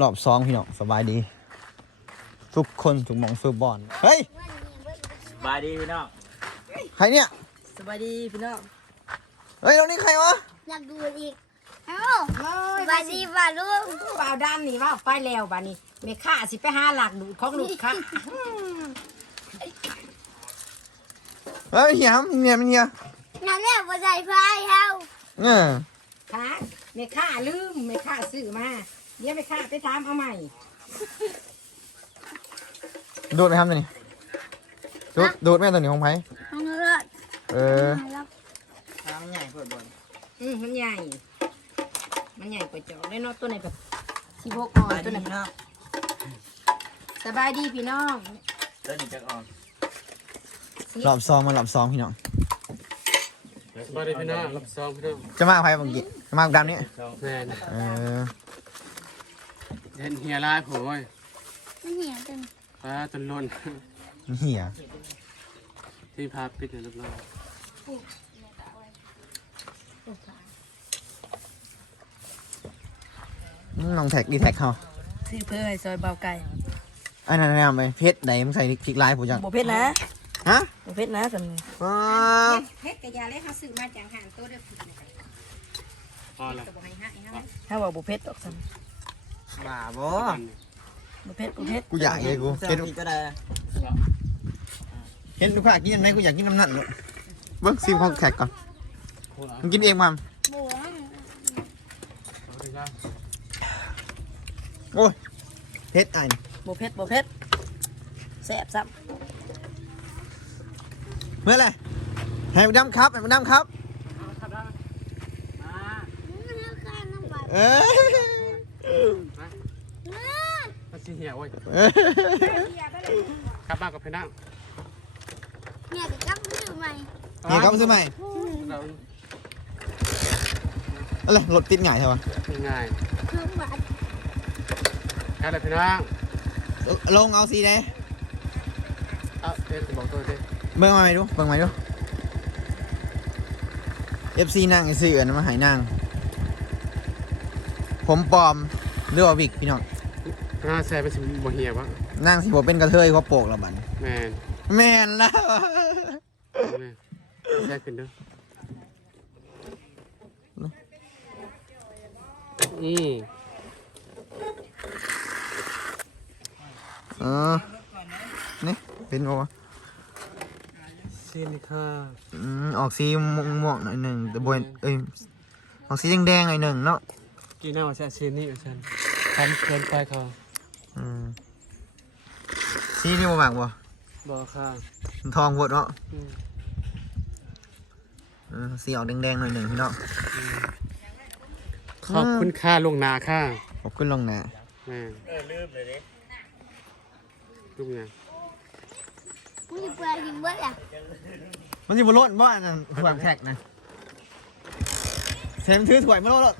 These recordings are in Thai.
รอบสองพี่น้องสบายดี ทุกคนทุกหมองสุบอลเฮ้ยบายดีพี่น้องใครเนี่ยสบายดีพี่น้องเฮ้ยเรานี่ใครวะอยากดูอีกเอ้าโอ้ยบาดีบาลูกบ่าวดำนี่ว่าไปแล้วบานี้เมค่าสิไปหาหลักดูดของลูกค้าเฮ้ยเฮียมเนี่ยมันเฮียนั่นแหละบาใจไฟเฮาเออค่ะเมค่าลืมเมค่าซื้อมา เดี๋ยวเมค่าไปถามเอาใหม่ดูดไหมครับตัวนี้ดูดดูดไหมตัวนี้ของไผ่ห้องเลือดเออน้ำใหญ่เปิดบอลอืมมันใหญ่ มันใหญ่กว่าจอได้เนาะตัวไหนแบบสิบหกออนตัวไหนน้องสบายดีพี่น้องตัวนี้จะออกรอบสองมารอบสองพี่น้องสวัสดีพี่น้องรับซองพี่น้องจะมากับใครบางกี้จะมากับดำนี่แม่นเออ เห็นเฮียลายผมเว้ยมันเหี่ยวจังปลาจนล้นเฮียที่พาปิดเนี่ยเรียบร้อยน้องแท็กดีแท็กเขาซื้อเพื่อให้ซอยเบาไก่อันนั้นแนะนำไปเพชรไหนมึงใส่พริกลายผู้จังบ่เผ็ดนะฮะบ่เผ็ดนะสำนึกว้าเผ็ดกะยาเลยเขาซื้อมาจากห้างตัวเดียวผิดนะครับพอละก็บ่ให้ห้างให้ถ้าว่าบ่เผ็ดดอกซ้ำ บ้าบ่บ่เผ็ดบ่เผ็ดกูอยากเลยกูเห็เห็นนก็ได้เห็นลูกค้ากินยังไงกูอยากกินน้ำหนักเลยเบิ้งซิมของแขกก่อนโคตรมึงกินเองมั้งบวงสวัสดีครับโอ้ยเพชรอ่านบ่เผ็ดบ่เผ็ดแซ่บซ้เมื่อไหรให้มันดำครับให้มันดำครับเอ้ย มาสิ เหี่ยวเว้ยเอ้ยกลับบ้านกับพี่น้องเนี่ยเด็กกับมือใหม่เฮียครับซื้อใหม่เราอะไรรถติดง่ายใช่ปะง่ายเครื่องบาดๆแค่เลยพี่น้องลงเอาสีไหนเอาเอ๊ะบอกตัวดิเบิ่งมาไหมดูเบิ่งมาดู FC นั่งไอ้ซื้ออันนั้นมาใหายนั่งผมปลอมเรือว่าวิกพี่น้อง หน้าแซ่ไปสิบ่เหี่ยววะนั่งสิบ่เป็นกระเทยเพราะโปกและบัดนี้แม่นแม่นแล้ว แม่นแซ่ขึ้นเด้ออืมเออนี่เป็นบ่วะซีนี่ค่ะอืมออกสีม่วงๆหน่อยหนึ่งแต่บนเอ้ยออกสีแดงๆหน่อยหนึ่งเนาะ กินหน้าว่าแซ่ซีนี่ว่าฉันทำเกินไปค่ะ อืมสีนี่บ่มากบ่บอกค่ะทองหมดเนาะอืมเออสีออกแดงๆหน่อยหนึ่งพี่น้อง ขอบคุณค่าลวงหนาค่ะขอบคุณลงหน้าแม่นเออลืมเลยดิรูปไงมึงจะเปลือยกินเบิดอะมันสิบ่ล้นบ่อันนั้นถ่วงแท็กนะเซมถือถ้วยมาโลด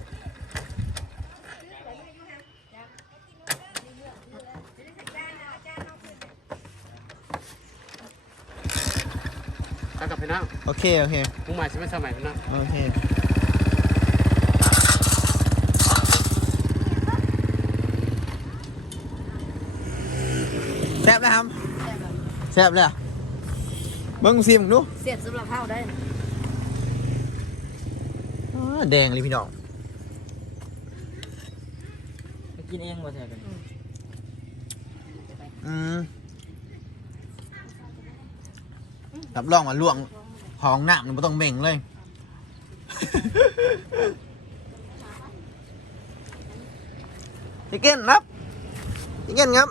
กลับกับ พี่น้องโอเค โอเค มุ้งหมายใช่ไหมสมัยพี่น้องโอเค แซ่บแล้วครับ แซ่บเลยอะเบิ้งซิมดูำเสียบสำหรับเฮาได้อ๋อแดงเลยพี่น้อง กินเองบ่แท้กันอืม รับรองว่าล่วงห้องหนามมันไม่ต้องเบ่งเลย พี่เก้นรับพี่เก้นครับ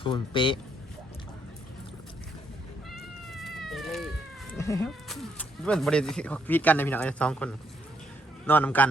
ศูนย์เป๊ะเพื่อนประเด็นพีดกันในพี่น้องสองคน นอนนำกัน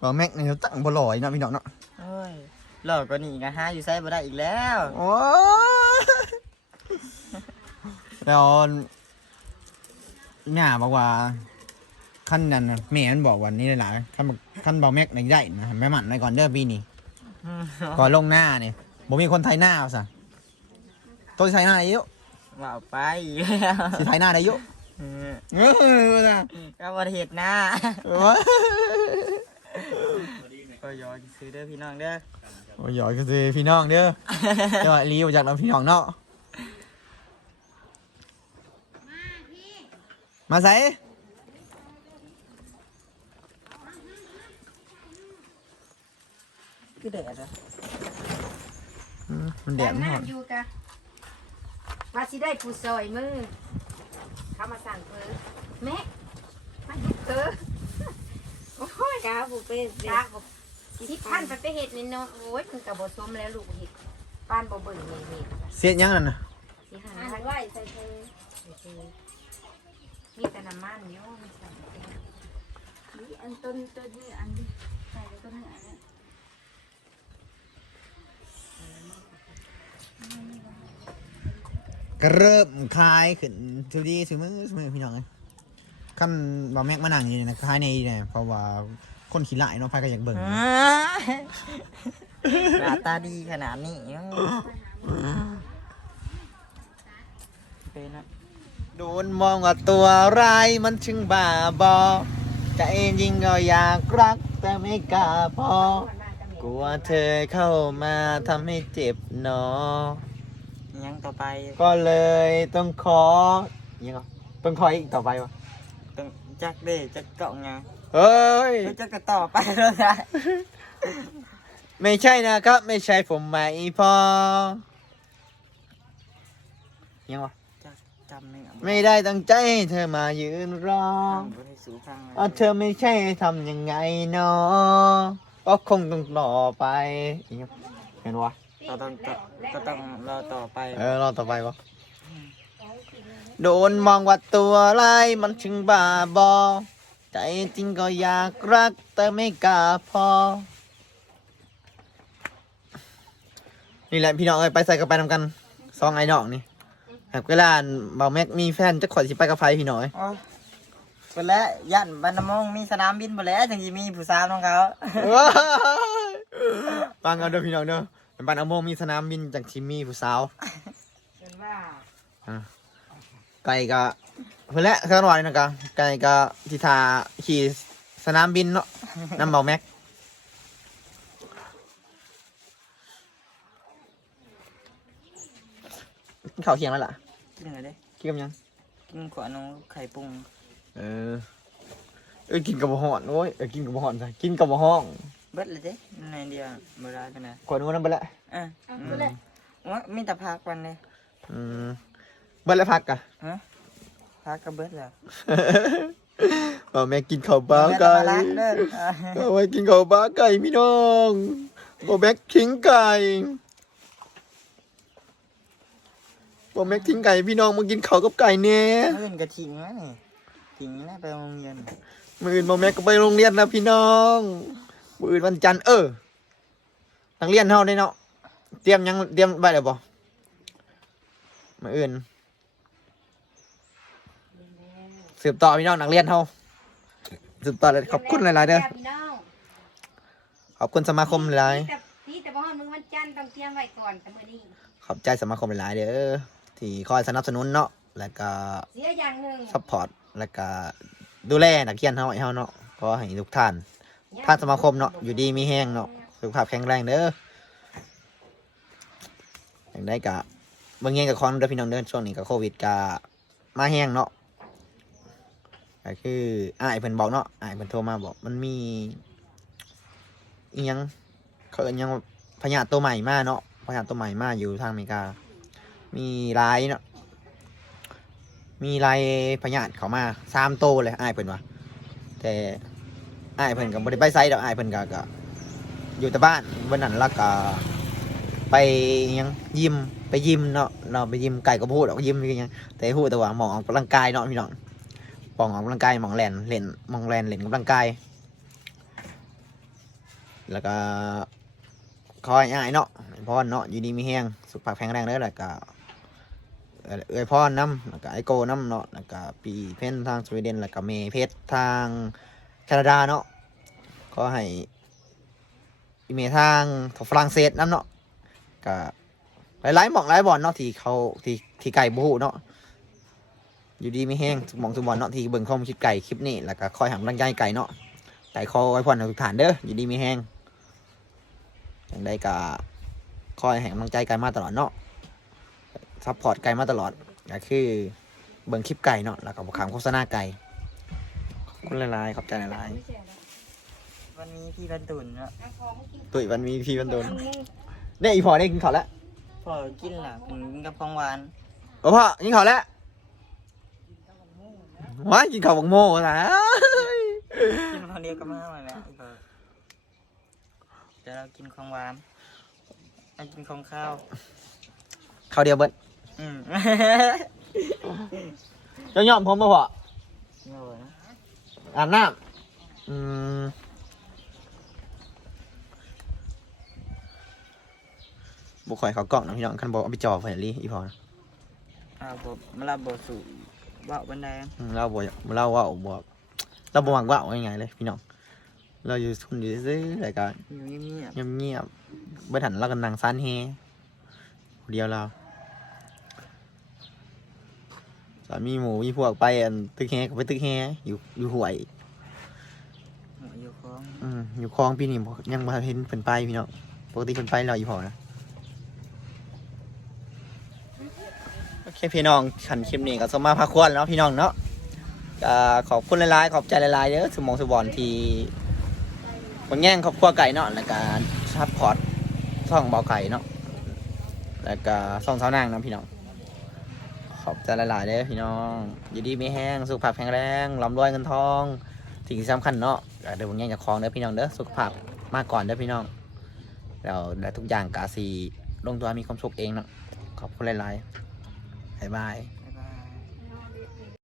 บอกแม็กนี่เขาตั้งบ่หล่อยเนาะพี่น้องเนาะโอ้ยหลอกกว่านี้ก็หาอยู่ไสบ่ได้อีกแล้วโอ้ยแล้วหน้าบอกว่าขั้นนั้นน่ะแม่มันบอกวันนี้หลายๆขั้นบอกขั้นเบาแม็กในได้นะแม่หมันในก่อนเด้อปีนี้อืมก่อนลงหน้าเนี่ยบ่มีคนไทยหน้าเอาซะตัวสิไทยหน้าได้อยุว่าไปอีกแล้วสิไทยหน้าได้อยุเออเออนะก็บ่ได้เฮ็ดหน้า โอ้ย ก็ยอมซื้อเด้อพี่น้องเด้อโอ้ยหยอกกันสิพี่น้องเด้อเจ้าลีมาจากเราพี่น้องเนาะมาใส่คือแดดอะอืมมันแดดมันหอนน้ำอยู่กะว่าสิได้ผู้ซอยมือเขามาสั่งเพิ่นแม่มาเฮ็ดเพิ่น โอ้ยจ้าบุเป็นจ้าบอกสิพันไปไปเฮ็ดนี่เนาะโอ้ยมันก็บ่สมแล้วลูกเฮ็ดป้านบ่เบิ่งนี่นี่เสียดยังนั่นน่ะสิหาอ่านให้ไว้ใส่เธอมีแต่น้ำมันเนาะมีสั่งนี่อันต้นต้นนี่อันนี้ใส่ต้นนี่อันนี้ก็เริ่มคลายขึ้นทุดีทุมือทุมือพี่น้องเอ้ย ขั้นบ่แม็กมานั่งอยู่นี่นะคลายในเนี่ยเพราะว่าคนขี้หลายเนาะพายก็อยากเบิ่งหน้าตาดีขนาดนี้เป็นนะโดนมองว่าตัวร้ายมันช่างบ้าบอใจจริงก็อยากรักแต่ไม่กล้าพอกลัวเธอเข้ามาทำให้เจ็บหนอ ยังต่อไปก็เลยต้องขอยังไงต้องขออีกต่อไปวะต้อง จักเด้จักเกาะไงเฮ้ย แล้วจักก็ต่อไปแล้วไงไม่ใช่นะครับ ไม่ใช่ผมไม่พอยังวะจักจำไม่เอาไม่ได้ตั้งใจให้เธอมายืนรอบ่ได้สูฟังเลยเอาเธอไม่ใช่ทำยังไงเนาะก็คงต้องต่อไปยังไงเห็นวะก็ต้องก็ต้องรอต่อไป เออรอต่อไปวะ โดนมองว่าตัวไรายมันช่างบ้าบอ ใจจริงก็อยากรักแต่ไม่กล้าพอ นี่แหละพี่น้องเอ้ยไปใส่กับไปนำกันซองไอ้น้องนี่แบบเวลาเบาแม็กมีแฟนจะขอสิไปกับไฟพี่น้อยอ๋อเปิดแล้วย่านบรรณมงมีสนามบินหมดแล้วถึงจะมีผู้สาวของเขาฟังเอาเด้อพี่น้องเด้อเป็นบ้านอโมงมีสนามบินจากชิมมี่ผู้สาวเห็นว่า ไก่ก็เพื่อนแหละเครื่องวายนะกะไก่ก็ทิทาขี่สนามบินเนาะนำเบาแม็กกินข้าวเคียงแล้วล่ะกินอะไรเด้กินกับหยังกินขวานมไข่ปรุงเออเออกินกับบะหอนโอ้ยเออกินกับบะหอนใช่กินกับบะห้องเบิดเลยเด้ในเดียวเวลาจังไดขวดนู้นนั่นไปละอะอะก็เลย ว่ามีแต่พักวันเลยอืมเบิดแล้วพักกะ ฮะพักก็เบิดแล้วบอกแม่กินข้าวบ้าไก่เบิดแล้วมาล้างเด้ออะเอาไว้กินข้าวบ้าไก่พี่น้องบอกแม่ทิ้งไก่บอกแม่ทิ้งไก่พี่น้องมากินข้าวกับไก่เนี่ยเล่นกระทิงนะนี่ทิงนะไปโรงเรียนมืออื่นบอกแม่ก็ไปโรงเรียนนะพี่น้องมืออื่นวันจันทร์เออนักเรียนเฮาได้เนาะ เตรียมยังเตรียมไว้แล้วบ่มืออื่น สืบต่อพี่น้องนักเรียนเฮาสืบต่อเลยขอบคุณหลายๆเด้อพี่น้องขอบคุณสมาคมหลายแต่นี่แต่บ่ฮอดมื้อวันจันทร์ต้องเตรียมไว้ก่อนแต่มื้อนี้ขอบใจสมาคมหลายๆเด้อที่คอยสนับสนุนเนาะแล้วก็เสียอย่างหนึงซัพพอร์ตแล้วก็ดูแลนักเรียนเฮาให้เฮาเนาะขอให้ทุกท่านท่านสมาคมเนาะอยู่ดีมีแห้งเนาะสุขภาพแข็งแรงเด้ออย่างได้กะเบิ่งแย่งกับคอนเด้อพี่น้องเด้อช่วงนี้ก็โควิดกะมาแห้งเนาะ ก็คืออ้ายเพิ่นบอกเนาะอ้ายเพิ่นโทรมาบอก มันมีอียังเขาเอิ้นยังพยาตัวใหม่มาเนาะพยาตัวใหม่มาอยู่ทางอเมริกา มีลายเนาะมีลายพยาเขามาสามโตเลยอ้ายเพิ่นว่าแต่อ้ายเพิ่นก็บ่ได้ไปไสดอกอ้ายเพิ่นก็ก็อยู่แต่บ้านวันนั้นแล้วก็ไปยังยิมไปยิมเนาะเราไปยิมไก่ก็พูดออกยิมยังแต่พูดแต่ว่าหมองออกกำลังกายเนาะพี่น้อง ปองออกกำลังกายมองแลนเล่นมองแลนเล่นกำลังกาย แล้วก็คอยง่ายเนาะพ่อเนาะอยู่ดีมีแห้งสุขภาพแข็งแรงเด้อแล้วก็เอ้ยพ่อน้ำแล้วก็ไอโก้น้ำเนาะแล้วก็ปีเพ่นทางสวีเดนแล้วก็เมเพชรทางแคนาดาเนาะก็ให้อีเมทางฝรั่งเศสน้ำเนาะก็หลายๆหมองหลายบอลเนาะที่เขาที่ที่ไก่บูเนาะ อยู่ดีไม่แห้งทุกหมองทุกบอลเนาะที่เบิ่งข้อมูลคลิปไก่คลิปนี้แล้วก็คอยหำลังใจไก่เนาะไก่คอไว้พรให้ทุกฐานเด้ออยู่ดีไม่แห้งอย่างใดก็คอยให้กำลังใจไก่มาตลอดเนาะซัพพอร์ตไก่มาตลอดก็คือเบิ่งคลิปไก่เนาะแล้วก็บอกคำโฆษณาไก่ขอบคุณหลายๆขอบใจหลายวันนี้พี่บรรทุนเนาะๆตุ้ยวันมีพี่วันโดนเนี่ยอีพอได้กินข้าวแล้วพอกินล่ะผมกินกับของหวานโอ้พ่อกินข้าวแล้ว ว้ายกินข้าวบังโม่นะกินคนเดียวก็มามาแล้วอีกแล้วเดี๋ยวเรากินของหวานเรากินของข้าว ข้าวเดียวเบิ้ลอืมเจ้ายอมผมมาพ่อโง่นะอาบน้ำอืมบุข่อยเขากล่องนะพี่น้องคันบอกเอาไปจ่อไฟลี่อีพอนะอ่าบบมาลาบสู บ่าวบันไดอืมเราบอกเราว่าบอกเราบอกว่าว่าง่ายๆเลยพี่น้องเราอยู่ทุนอยู่ซื้อๆรายการอยู่เงียบเงียบๆเบิ่ทันเรากันนั่งซานเฮผู้เดียวเราสามีหมูมีพวกไปอันตึกแฮก็ไปตึกแฮอยู่อยู่ห่วย ๆหัวอยู่ของ อืมอยู่คลองปีนี้บ่ยังมาเห็นเพิ่นไปพี่น้องปกติเพิ่นไปเราอีพอนะโอ เคพี่น้องขันคลิปนี้ก็สมมาพาควรแล้วพี่น้องเนาะขอบคุณหลายๆขอบใจหลายๆเด้อสมองสมบอลที่บางแง่งครอบครัวไก่เนาะแล้วก็ซัพพอร์ตช่องเบาไก่เนาะแล้วก็ช่องเท้านางเนาะพี่น้อง ขอบใจหลายๆเด้อพี่น้องอยู่ดีไม่แห้งสุขภาพแข็งแรงร่ำรวยเงินทองสิ่งสำคัญเนาะเดี๋ยวผมยังจะคลองเด้อพี่น้องเด้อสุขภาพมากก่อนเด้อพี่น้องเราได้ทุกอย่างกาสีลงตัวมีความสุขเองเนาะขอบคุณหลายๆบ๊ายบาย